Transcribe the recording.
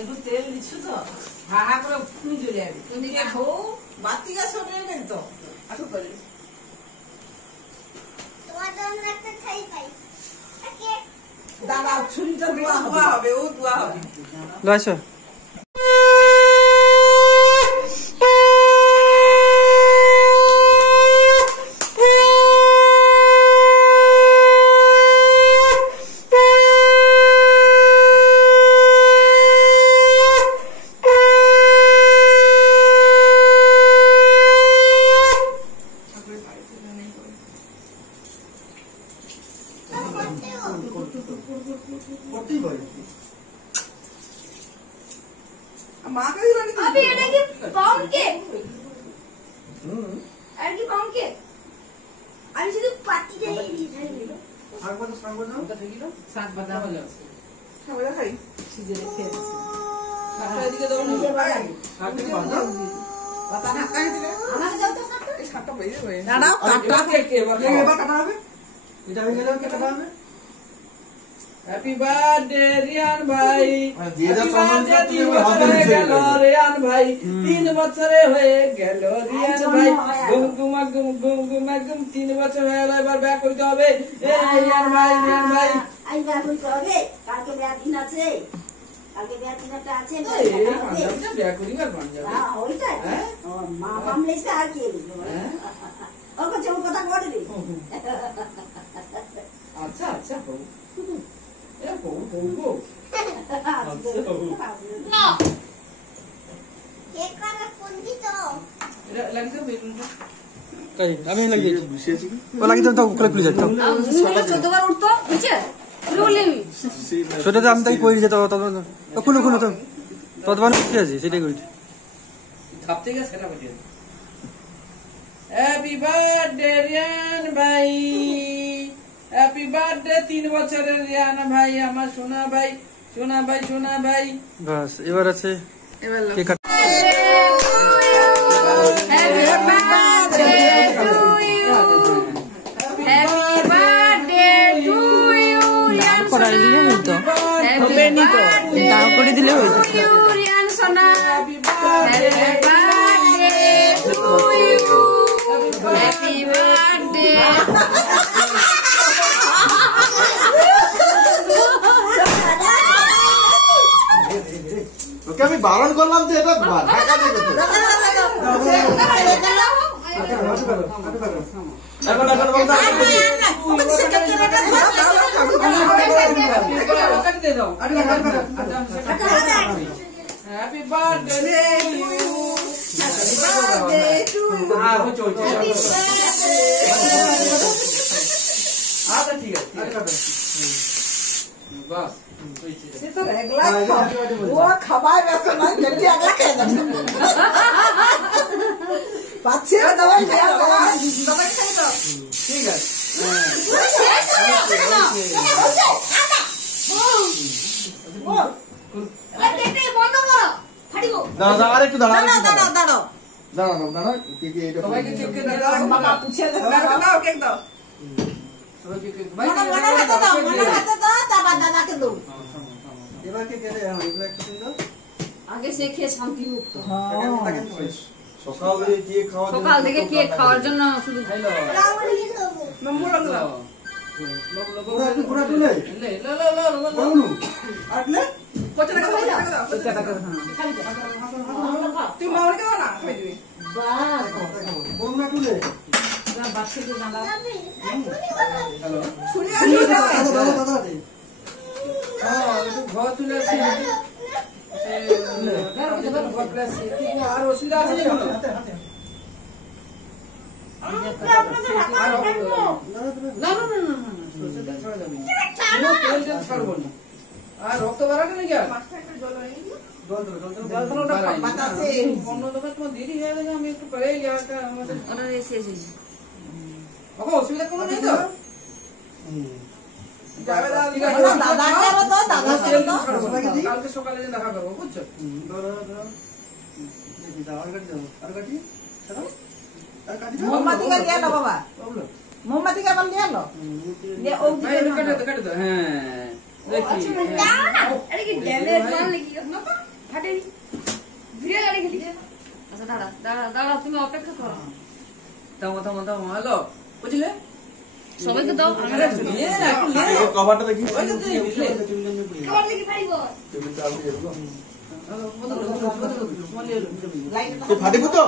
একটু তেল দিচ্ছ তো হাহা করে ফুল জ্বলে যাবে। তুমি দেখো বাতি গাছ নেই নেই তো আসো করে তোমার জন্য একটা ছাই পাই। ওকে দাঁড়াও ছুরিটা দোয়া হবে ও দোয়া হবে লাইছো अभी ये कि पाउंड के আর কি পাউন্ড কে আমি শুধু পাতি দেই শাক বাজা ওটা ঠিকই না শাক বাজা হলো শাক বাজা খাই সিজে রেখে দিয়েছি শাকটা এদিকে দাও না শাক বাজা পাতা না কাই দিলে আমাকে দাও তো শাকটা এই শাকটা বেরিয়ে হয়ে দাঁড়াও কাটা কেটে এবার কাটা হবে এটা হয়ে গেল কেটে হবে हैप्पी बर्थडे रियान भाई रियान भाई 3 বছরে হয়ে গেল রিয়ান ভাই গুমগুমা গুম 3 বছর হয়ে গেল এবার ব্যাক করতে হবে এই রিয়ান ভাই আই ব্যাক করতে হবে কালকে ব্যাক দিন আছে কালকে ব্যাক দিনটা আছে এই ব্যাক করিবার বন যাবে হ্যাঁ ওইটাই ও মামলে সে আর কি হ্যাঁ ও কিছু কথা বলবি আচ্ছা আচ্ছা হো এ হো না কেক কাটা কোন দিতো এটা লাগতো বেলুনটা তাই আমি লাগি বসেছি ও লাগি তো কোলে খুলে যাচ্ছে 14 বার উঠতো নিচে রুলিমি ছোট তো আমি তাই কই যেত তো খুলে তো তদবান কি আছে সেটাই কই থাপতে গেছে সেটা বলি হ্যাপি বার্থডে রিয়ান ভাই হ্যাপি বার্থডে 3 বছরের রিয়ান ভাই আমার সোনা ভাই বাস এবার আছে এবার কেক করাইলে হইতো হবে নি তো দাও করে দিলে হইতো রিয়ান সোনা happy birthday to you happy birthday okay আমি বারণ করলাম যে এটা ঢাকা দেবে তো হ্যাপি বার্থডে টু ইউ আচ্ছা ঠিক আছে বাস সে তো একলা ও খাবার ব্যস্ত না জলদি একলা খেয়ে যাবে পাচ্ছে দবাই খাই দাও ঠিক আছে দাঁড়া আরেকটু দাঁড়া দাঁড়াও কি এটা সবাইকে কেক দাও বাবা পুছে দাও কেক দাও সবাইকে কেক ভাই দাও এবার কি কেটে এগুলো একটু দাও আগে সে খেয়ে শান্তি মুক্ত সকালে দিয়ে খাওয়া সকাল থেকে কেক খাওয়ার জন্য শুধু হ্যালো নম্বর দাও পুরা তুলে আটলে কত টাকা দাও তুই মাওরি দাও না খাই দিবি বাস বন্ধা তুলে বাচ্চাকে জানা হ্যালো শুনি দাদা একটু ঘর তুলে আসি আর অসুবিধা আছে আর রক্ত বাড়াবে নাকি আর দেরি হয়ে গেছে আমি একটু করে অসুবিধা কোনো নেই তো কালকে সকালে দেখা করবো বুঝছো মোমবাতি কা নিয়ে লো বাবা মোমবাতি কা বল নিয়ে লো কাটে তো হ্যাঁ দেখি আরে কি ড্যামেজ মাল লাগি না তো ফাটেনি ভিড়ে গাড়ি খেলি আচ্ছা দাঁড়া দাঁড়া দাঁড়া তুমি অপেক্ষা করো থামো হ্যালো বুঝলে সবাইকে দাও আমি লে না একটু লে কভারটা দেখি ওই তো তুই লে খাবার দেখি পাইব তুমি তো আমি এরকম লাইট ফাটিব তো